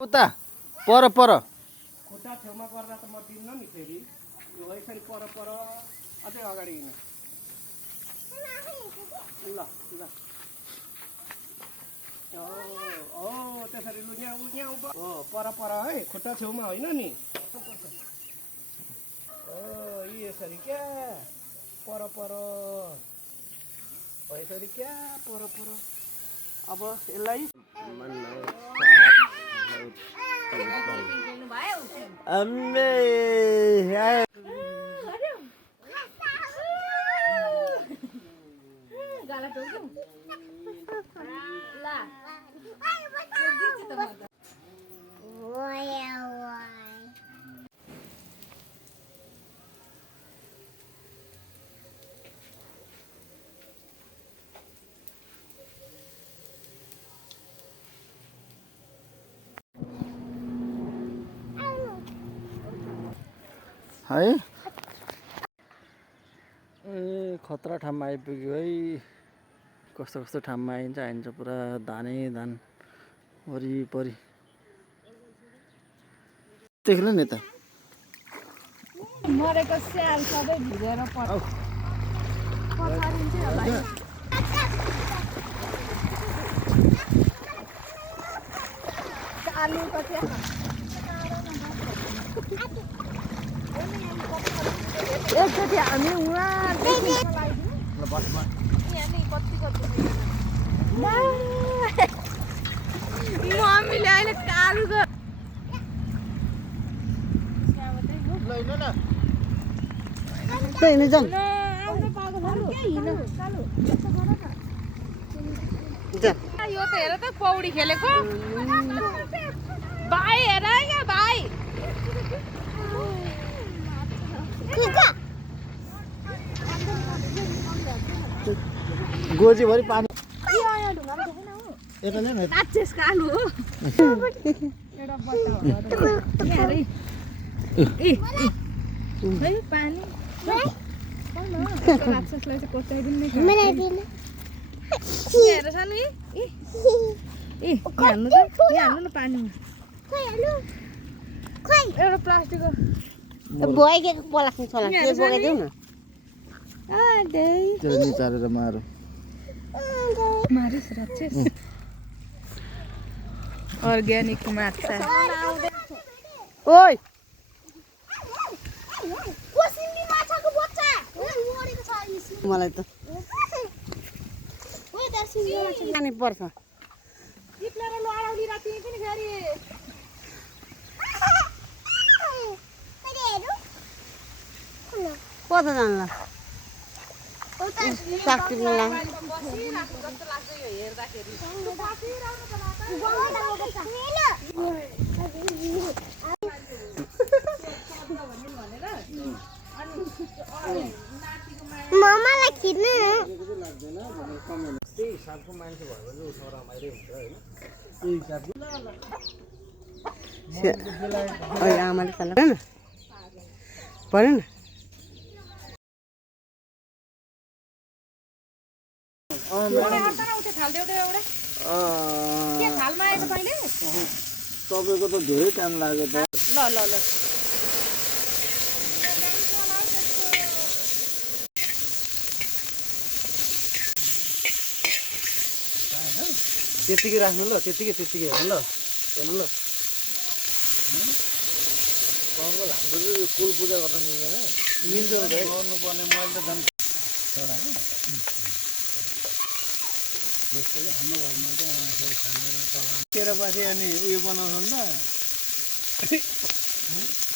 उता पर पर खुट्टा छेउमा गर्दा त म दिन्न नि फेरि यो यसरी पर पर अझै अगाडि हिँड्नु ल ल ओ त्यसरी लु यहाँ हो पर पर है खुट्टा छेउमा होइन नि यसरी क्या पर पर यसरी क्या पर पर अब यसलाई है ए खतरा ठाउँमा आइपुग्यो है कस्तो कस्तो ठाउँमा आइन्छ पुरा धानै धान वरिपरि देख्नु नि त मरेको स्याल सबै भिजेर पछारिन्छ होला आलुको चाहिँ एकचोटि हामी उहाँ मम्मीले अहिले कालुको यो त हेर त पौडी खेलेको भाइ हेर क्या भाइ गोजीभरि पानी नाचेस कालु हो एउटा बट्टा पानी राक्षसलाई चाहिँ कोचाइदिनु हेर सानो हाल्नु त यहाँ हाल्नु न पानीमा एउटा प्लास्टिकको बोकेको पलाक्नु छोला के बोकेदेऊ न निचारेर मारो मारिस राक्षस अर्ग्यानिक माछा ओइ मलाई त पानी पर्छ कता जान्ला साग टिप्नुलाई मम्मालाई खिच्नु आमाले सल्लाह पऱ्यो न तपाईँको त धेरै टाइम लाग्यो त ल ल ल त्यतिकै राख्नु ल त्यतिकै हेर्नु ल हेर्नु ल हाम्रो चाहिँ यो कुल पूजा गर्न मिल्दैन मिल्छ गर्नुपर्ने मैले त झन् जस्तो हाम्रो घरमा चाहिँ खाना तेह्र पछि अनि उयो बनाउँछन् त